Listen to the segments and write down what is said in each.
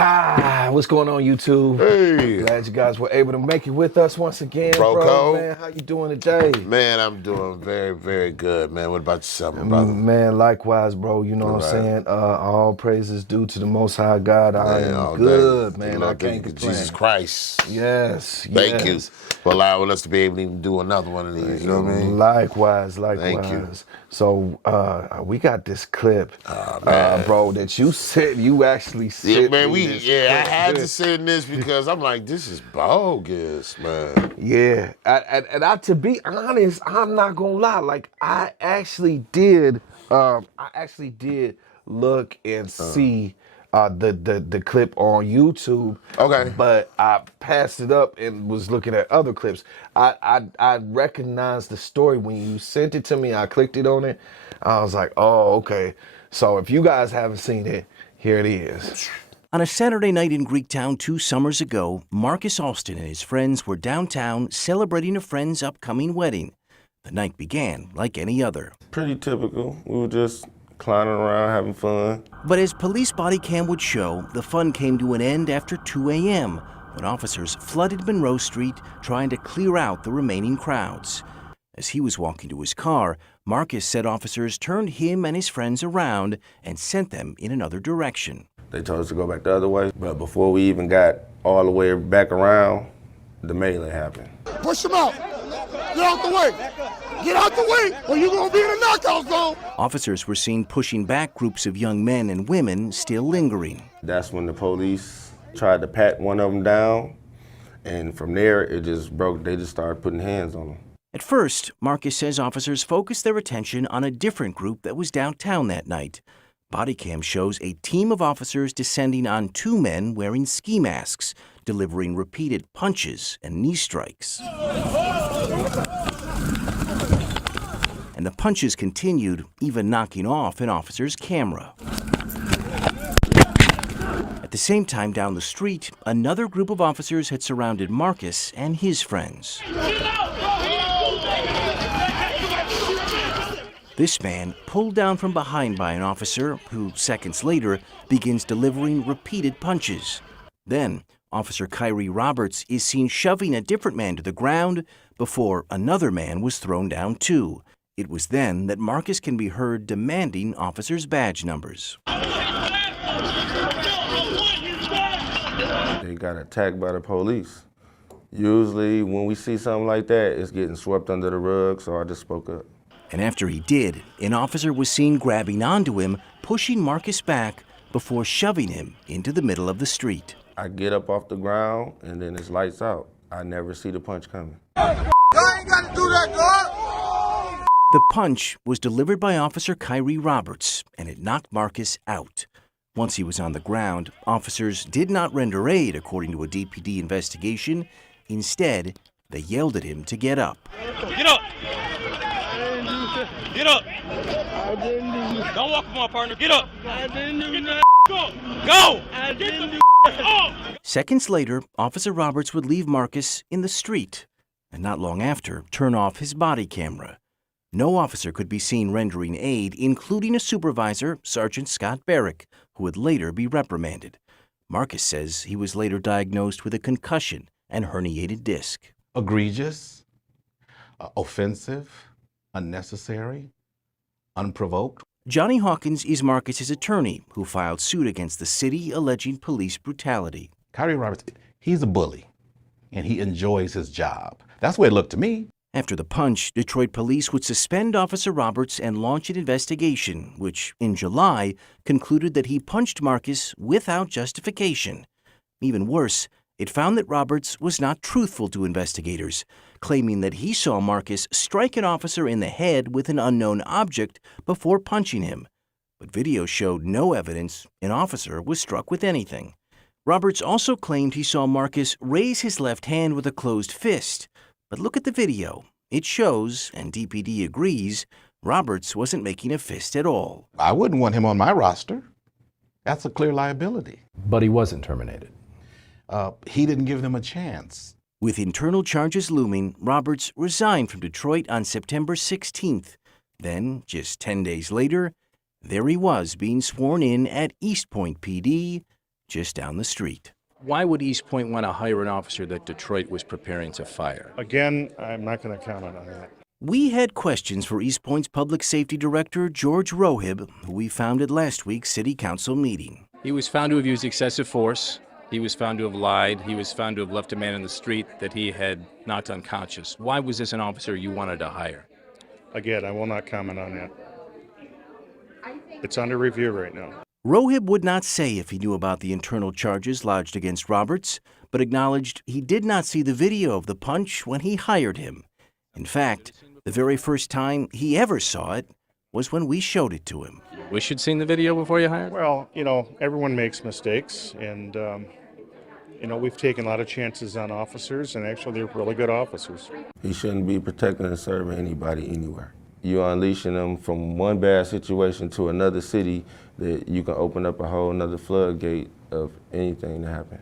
What's going on, YouTube? Hey. Glad you guys were able to make it with us once again, Bro, man. How you doing today? Man, I'm doing very, very good, man. What about yourself, my brother? Man, likewise, bro. You know what I'm saying? All praises due to the Most High God. I am good, man. I can't complain. Jesus Christ. Yes, Thank you for allowing us to be able to even do another one of these. You know what I mean? Likewise. Thank you. So we got this clip, bro, that you said you actually sent. Yeah, man. I had to send this because I'm like, this is bogus, man. Yeah, to be honest, I'm not gonna lie. Like, I actually did look and see the clip on YouTube. Okay. But I passed it up and was looking at other clips. I recognized the story when you sent it to me. I clicked it on it. I was like, oh, okay. So if you guys haven't seen it, here it is. On a Saturday night in Greektown 2 summers ago, Marcus Alston and his friends were downtown celebrating a friend's upcoming wedding. The night began like any other. Pretty typical. We were just clowning around, having fun. But as police body cam would show, the fun came to an end after 2 a.m. when officers flooded Monroe Street trying to clear out the remaining crowds. As he was walking to his car, Marcus said officers turned him and his friends around and sent them in another direction. They told us to go back the other way, but before we even got all the way back around, the melee happened. Push him out. Get out the way. Get out the way, or you're going to be in a knockout zone. Officers were seen pushing back groups of young men and women still lingering. That's when the police tried to pat one of them down, and from there, it just broke. They just started putting hands on them. At first, Marcus says officers focused their attention on a different group that was downtown that night. Body cam shows a team of officers descending on 2 men wearing ski masks, delivering repeated punches and knee strikes. And the punches continued, even knocking off an officer's camera. At the same time down the street, another group of officers had surrounded Marcus and his friends. This man pulled down from behind by an officer who, seconds later, begins delivering repeated punches. Then, Officer Kyrie Roberts is seen shoving a different man to the ground before another man was thrown down too. It was then that Marcus can be heard demanding officers' badge numbers. They got attacked by the police. Usually, when we see something like that, it's getting swept under the rug, so I just spoke up. And after he did, an officer was seen grabbing onto him, pushing Marcus back before shoving him into the middle of the street. I get up off the ground, and then it's lights out. I never see the punch coming. Y'all ain't got to do that, dog. The punch was delivered by Officer Kyrie Roberts, and it knocked Marcus out. Once he was on the ground, officers did not render aid, according to a DPD investigation. Instead, they yelled at him to get up. Get up! Get up! I didn't do that. Don't walk with my partner. Get up! I didn't do that. Go! Go! I didn't do that. Seconds later, Officer Roberts would leave Marcus in the street, and not long after, turn off his body camera. No officer could be seen rendering aid, including a supervisor, Sergeant Scott Barrick, who would later be reprimanded. Marcus says he was later diagnosed with a concussion and herniated disc. Egregious, offensive, unnecessary, unprovoked. Johnny Hawkins is Marcus's attorney, who filed suit against the city alleging police brutality. Kyrie Roberts, he's a bully, and he enjoys his job. That's the way it looked to me. After the punch, Detroit police would suspend Officer Roberts and launch an investigation, which, in July, concluded that he punched Marcus without justification. Even worse, it found that Roberts was not truthful to investigators, claiming that he saw Marcus strike an officer in the head with an unknown object before punching him. But video showed no evidence an officer was struck with anything. Roberts also claimed he saw Marcus raise his left hand with a closed fist. But look at the video. It shows, and DPD agrees, Roberts wasn't making a fist at all. I wouldn't want him on my roster. That's a clear liability. But he wasn't terminated. He didn't give them a chance. With internal charges looming, Roberts resigned from Detroit on September 16th. Then, just 10 days later, there he was being sworn in at East Point PD, just down the street. Why would East Point want to hire an officer that Detroit was preparing to fire? Again, I'm not going to comment on that. We had questions for East Point's Public Safety Director, George Rohib, who we found at last week's City Council meeting. He was found to have used excessive force. He was found to have lied. He was found to have left a man in the street that he had knocked unconscious. Why was this an officer you wanted to hire? Again, I will not comment on that. It's under review right now. Rohib would not say if he knew about the internal charges lodged against Roberts, but acknowledged he did not see the video of the punch when he hired him. In fact, the very first time he ever saw it was when we showed it to him. Wish you'd seen the video before you hired? Well, everyone makes mistakes, and, we've taken a lot of chances on officers, and actually they're really good officers. He shouldn't be protecting and serving anybody anywhere. You're unleashing them from one bad situation to another city that you can open up a whole nother floodgate of anything to happen.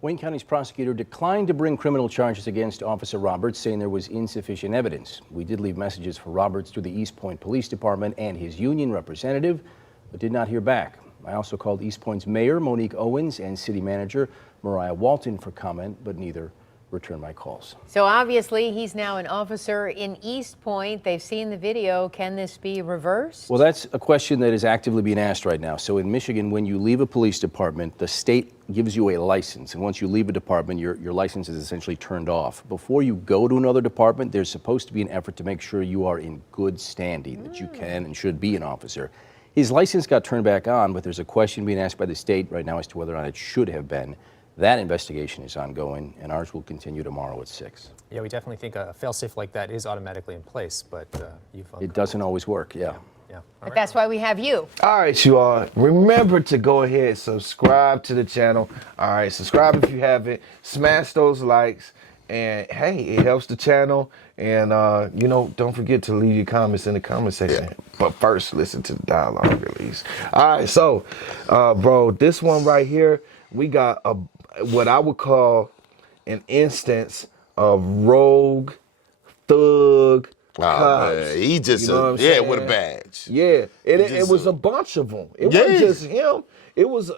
Wayne County's prosecutor declined to bring criminal charges against Officer Roberts, saying there was insufficient evidence. We did leave messages for Roberts through the East Point Police Department and his union representative, but did not hear back. I also called East Point's mayor, Monique Owens, and city manager, Mariah Walton, for comment, but neither returned my calls. So obviously he's now an officer in East Point. They've seen the video. Can this be reversed? Well, that's a question that is actively being asked right now. So in Michigan, when you leave a police department, the state gives you a license. And once you leave a department, your license is essentially turned off. Before you go to another department, there's supposed to be an effort to make sure you are in good standing, that you can and should be an officer. His license got turned back on, but there's a question being asked by the state right now as to whether or not it should have been. That investigation is ongoing, and ours will continue tomorrow at 6. Yeah, we definitely think a fail-safe like that is automatically in place, but it doesn't always work, yeah. But that's why we have you. All right, you all. Remember to go ahead and subscribe to the channel. All right, subscribe if you haven't. Smash those likes. And, hey, it helps the channel. And, don't forget to leave your comments in the comment section. Yeah. But first, listen to the dialogue release. All right, so, bro, this one right here, we got what I would call an instance of rogue, thug, cops. He just, with a badge. Yeah, it was a bunch of them. It wasn't just him. It was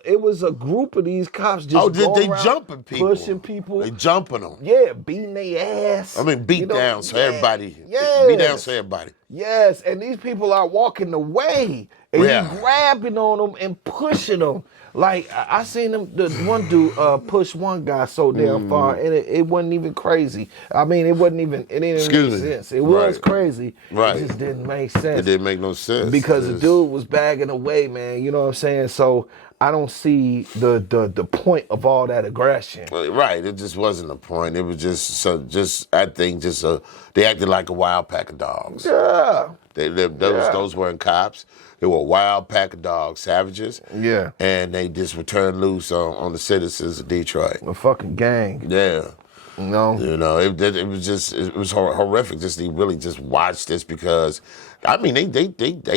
a group of these cops just they around, jumping people, pushing people. They jumping them. Yeah, beating their ass. I mean, beat down so everybody. Yes. Beat down so everybody. Yes, and these people are walking away, and you grabbing on them and pushing them. Like, I seen them, the one dude push one guy so damn far, and it wasn't even crazy. I mean, it didn't make sense. It was crazy. Right. It just didn't make sense. It didn't make no sense. Because the dude was bagging away, man. You know what I'm saying? So I don't see the point of all that aggression. Right. It just wasn't the point. It was I think they acted like a wild pack of dogs. Yeah. Those weren't cops. They were a wild pack of dogs, savages. Yeah. And they just were turned loose on the citizens of Detroit. A fucking gang. Yeah. It was horrific just to really just watch this because, I mean, they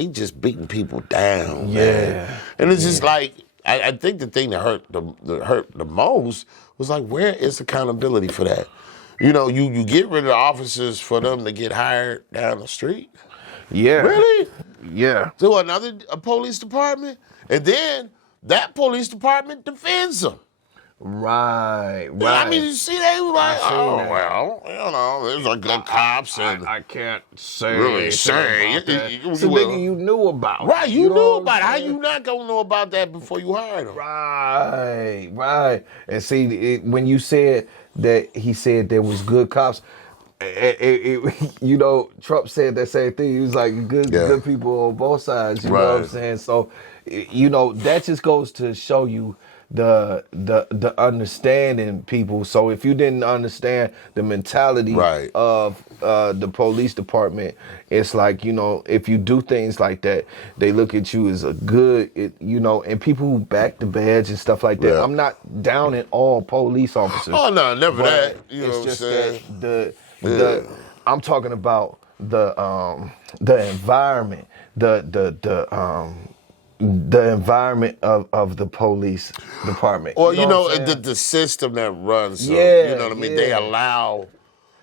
just beating people down. Yeah. Man. And it's just like, I think the thing that hurt the most was like, where is accountability for that? You get rid of the officers for them to get hired down the street. Yeah. Really? Yeah. To another police department? And then that police department defends them. Right. I mean, you see, they were like, there's like good cops. And I can't say. Really say. It's a nigga you knew about. Right, you knew about it. How you not going to know about that before you hired him? Right. And see, when you said that he said there was good cops, Trump said that same thing. He was like, good people on both sides. You know what I'm saying? So, that just goes to show you the understanding people. So if you didn't understand the mentality of the police department, it's like, if you do things like that, they look at you as a good, and people who back the badge and stuff like that. Yeah. I'm not downing all police officers. Oh no, never that. You know it's what I'm just saying? that I'm talking about the environment, the environment of the police department. Well, the system that runs them, you know what I mean? They allow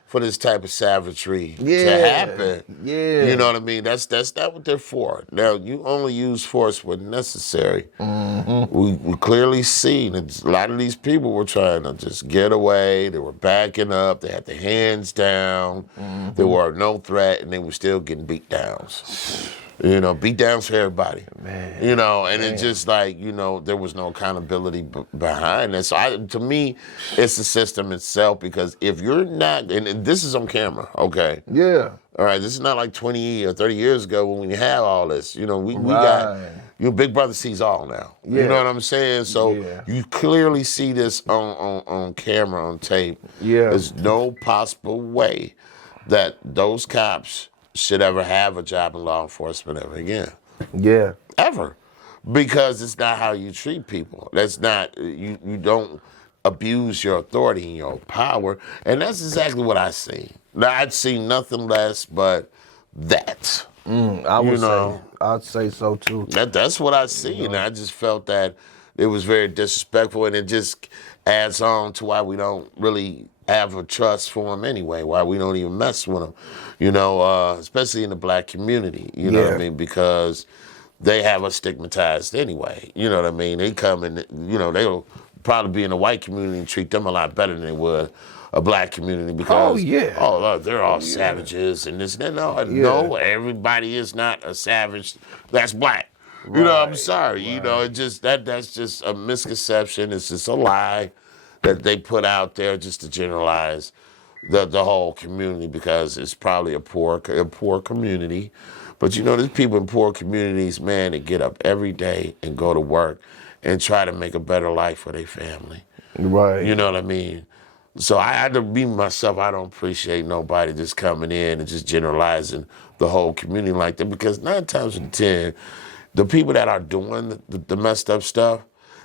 for this type of savagery to Yeah, happen. yeah. You know what I mean? That's not what they're for. Now, you only use force when necessary. We clearly see that a lot of these people were trying to just get away. They were backing up. They had their hands down. There were no threat, and they were still getting beat downs. You know, beat downs for everybody. Man, you know, and it's just like, you know, there was no accountability behind it. So to me, it's the system itself, because if you're not, and this is on camera, okay? Yeah. All right, this is not like 20 or 30 years ago when we had all this. You know, we Right. got, Big Brother sees all now. Yeah. You know what I'm saying? So Yeah. you clearly see this on camera, on tape. Yeah. There's no possible way that those cops should ever have a job in law enforcement ever again. Yeah. Ever. Because it's not how you treat people. That's not, you don't abuse your authority and your power. And that's exactly what I see. Now, I'd seen nothing less but that. I'd say so too. That's what I see. And I just felt that it was very disrespectful, and it just adds on to why we don't really have a trust for them anyway, why we don't even mess with them, you know, especially in the black community, you know what I mean, because they have us stigmatized anyway, you know what I mean? They come and, you know, they'll probably be in the white community and treat them a lot better than they would a black community, because, they're all savages and this and that. No, everybody is not a savage that's black. You know, I'm sorry, you know, it just, that's just a misconception. It's just a lie that they put out there just to generalize the whole community, because it's probably a poor community. But you know, there's people in poor communities, man, that get up every day and go to work and try to make a better life for their family. Right. You know what I mean? So I had to be myself. I don't appreciate nobody just coming in and just generalizing the whole community like that, because 9 times out of 10, the people that are doing the messed up stuff,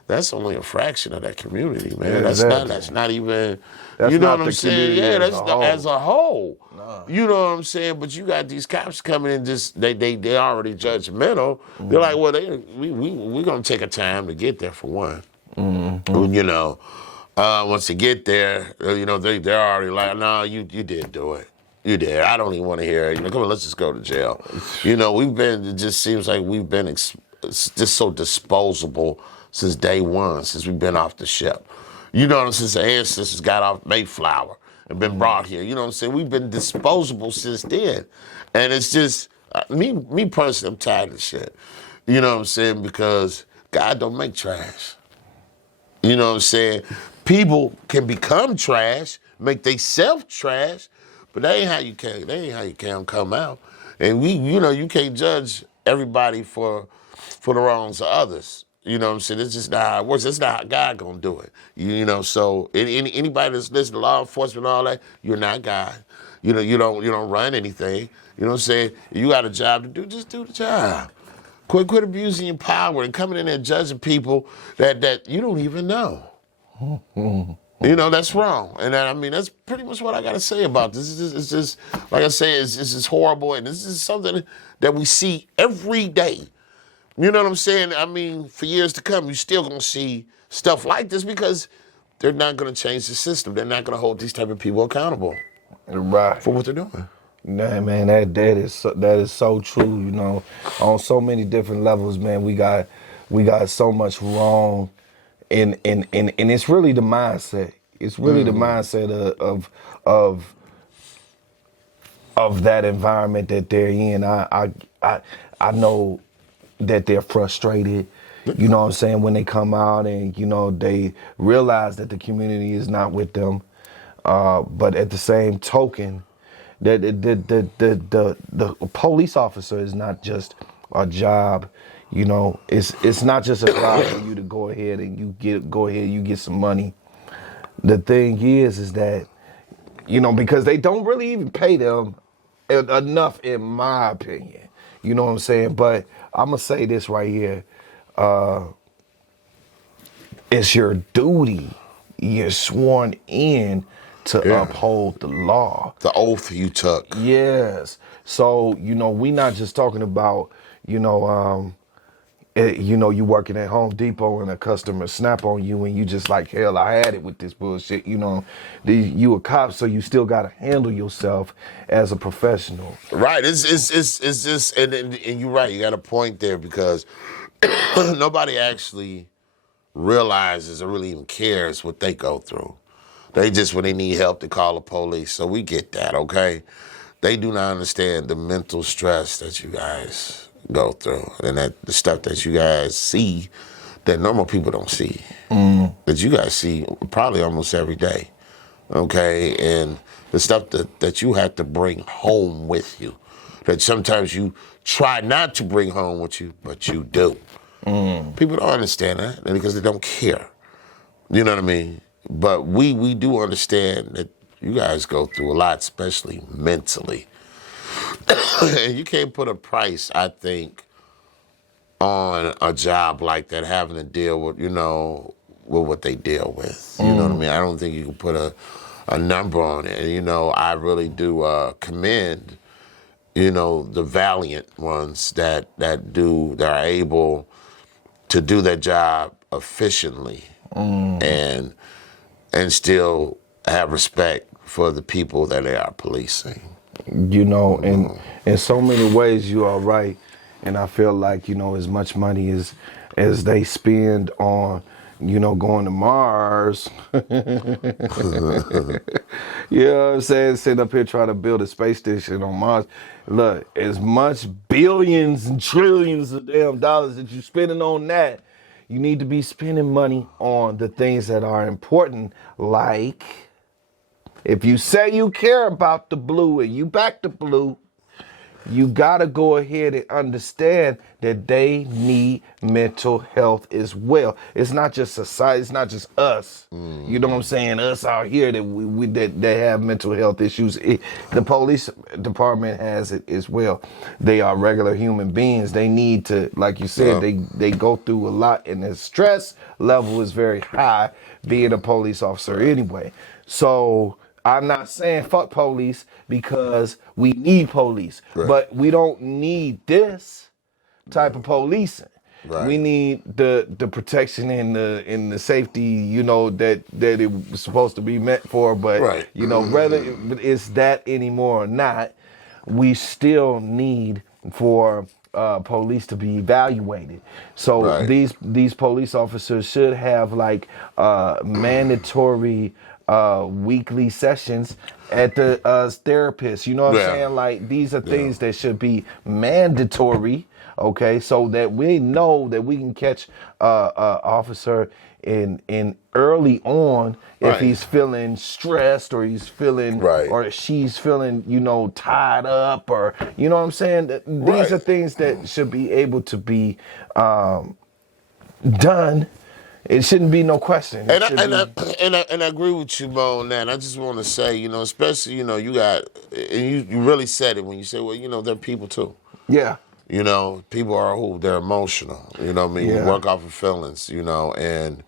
that's only a fraction of that community, man. Yeah, that's not even, that's you know not what I'm the saying? community Yeah, as that's a whole. as a whole. Nah. You know what I'm saying? But you got these cops coming in, just they already judgmental. They're like, well, we're gonna take a time to get there for one. You know, once they get there, you know, they're already like, no, you did do it. You did. I don't even want to hear it. You know, come on, let's just go to jail. You know, it just seems like we've been just so disposable since day one, since we've been off the ship. You know, since the ancestors got off Mayflower and been brought here. You know what I'm saying? We've been disposable since then. And it's just, me personally, I'm tired of shit. You know what I'm saying? Because God don't make trash. You know what I'm saying? People can become trash, make themselves trash, but that ain't how you can come out. And you can't judge everybody for the wrongs of others. You know what I'm saying? It's just not how it works. That's not how God gonna do it. You know, so anybody that's listening to law enforcement and all that, you're not God. You know, you don't run anything. You know what I'm saying? You got a job to do, just do the job. Quit abusing your power and coming in there judging people that you don't even know. You know, that's wrong. And I mean, that's pretty much what I got to say about this. It's just, like I say, it's just horrible. And this is something that we see every day. You know what I'm saying? I mean, for years to come, you're still going to see stuff like this, because they're not going to change the system. They're not going to hold these type of people accountable for what they're doing. Nah, man, that is so true. You know, on so many different levels, man. We got so much wrong, and it's really the mindset. It's really the mindset of that environment that they're in. I know that they're frustrated. You know what I'm saying, when they come out and, you know, they realize that the community is not with them. But at the same token, that the police officer is not just a job. You know, it's not just a job for you to go ahead and you get some money. The thing is that, you know, because they don't really even pay them enough, in my opinion. You know what I'm saying? But I'm gonna say this right here. It's your duty. You're sworn in to uphold the law. The oath you took. Yes. So, you know, we not just talking about, you know, you know, you working at Home Depot and a customer snap on you and you just like, hell, I had it with this bullshit. You know, you a cop, so you still got to handle yourself as a professional. Right. It's just, and you're right. You got a point there because nobody actually realizes or really even cares what they go through. They just, when they need help, they call the police. So we get that, okay? They do not understand the mental stress that you guys go through and that the stuff that you guys see that normal people don't see. That you guys see probably almost every day, okay? And the stuff that you have to bring home with you, that sometimes you try not to bring home with you, but you do. People don't understand that because they don't care. You know what I mean? But we do understand that you guys go through a lot, especially mentally. And you can't put a price, I think, on a job like that, having to deal with, you know, with what they deal with. You know what I mean? I don't think you can put a number on it. And, you know, I really do commend, you know, the valiant ones that are able to do their job efficiently and still have respect for the people that they are policing. You know, and in so many ways you are right. And I feel like, you know, as much money as they spend on, you know, going to Mars. You know what I'm saying? Sitting up here trying to build a space station on Mars. Look, as much billions and trillions of damn dollars that you're spending on that, you need to be spending money on the things that are important, like if you say you care about the blue and you back the blue, you gotta go ahead and understand that they need mental health as well. It's not just society, it's not just us. You know what I'm saying? Us out here that have mental health issues. The police department has it as well. They are regular human beings. They need to, like you said, they go through a lot, and the stress level is very high being a police officer anyway. So I'm not saying fuck police because we need police, but we don't need this type of policing. We need the protection and the safety, you know, that it was supposed to be meant for. But you know, whether it's that anymore or not, we still need for police to be evaluated. So these police officers should have like mandatory weekly sessions at the therapist. You know what I'm saying? Like these are things that should be mandatory, so that we know that we can catch officer in early on if he's feeling stressed or he's feeling or she's feeling, you know, tied up, or you know what I'm saying? These are things that should be able to be done. It shouldn't be no question. And I agree with you, Mo, on that. I just want to say, you know, especially, you know, you got, and you really said it when you said, well, you know, they're people too. Yeah. You know, people are who? They're emotional. You know what I mean? We work off of feelings, you know, and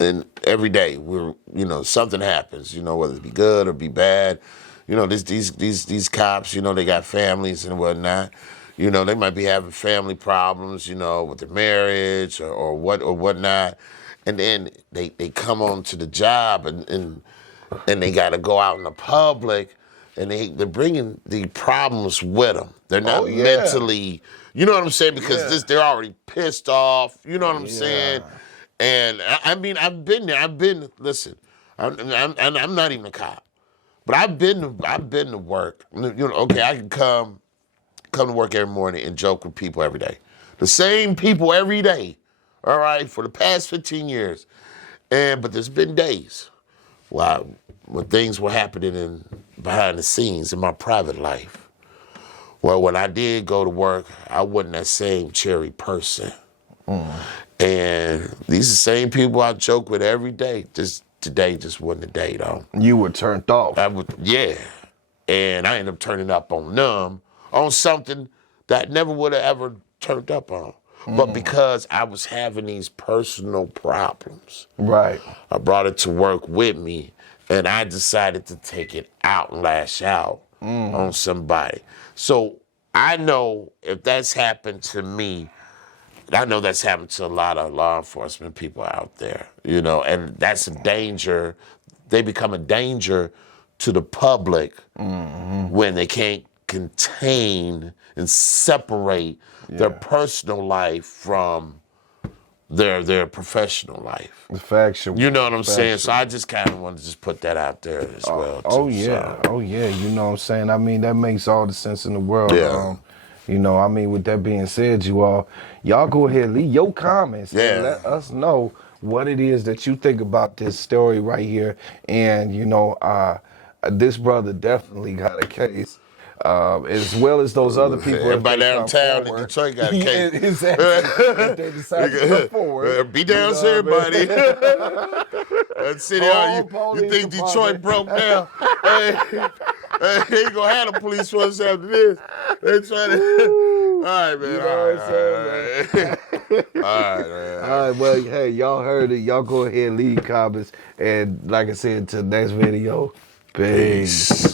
and every day we're, you know, something happens, you know, whether it be good or be bad. You know, these cops, you know, they got families and whatnot. You know, they might be having family problems, you know, with their marriage or whatnot. And then they come on to the job and they got to go out in the public, and they're bringing the problems with them. They're not mentally, you know what I'm saying? Because they're already pissed off. You know what I'm saying? And I mean, I've been there. Listen, I'm not even a cop, but I've been to work. You know, okay, I can come to work every morning and joke with people every day. The same people every day, all right, for the past 15 years. But there's been days when things were happening behind the scenes in my private life. Well, when I did go to work, I wasn't that same cherry person. And these are the same people I joke with every day. Today just wasn't the day, though. You were turned off. And I ended up turning up on them, on something that I never would have ever turned up on. But because I was having these personal problems, I brought it to work with me, and I decided to take it out and lash out on somebody. So I know if that's happened to me, I know that's happened to a lot of law enforcement people out there, and that's a danger. They become a danger to the public when they can't contain and separate their personal life from their professional life. Factual. You know what I'm saying? So I just kind of want to just put that out there as well. Oh too, yeah, so. oh yeah. You know what I'm saying? I mean, that makes all the sense in the world. Yeah. I mean, with that being said, y'all go ahead, leave your comments and let us know what it is that you think about this story right here. And this brother definitely got a case. As well as those other people. Everybody downtown in Detroit got a case. Exactly. If they decide to come forward. Be down, everybody. That city, you think Detroit broke down? Hey, they ain't gonna have the police force after this. They trying to. All right, man. All right, man. All right, well, hey, y'all heard it. Y'all go ahead and leave comments. And like I said, till next video, peace.